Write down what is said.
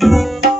Thank mm -hmm. you.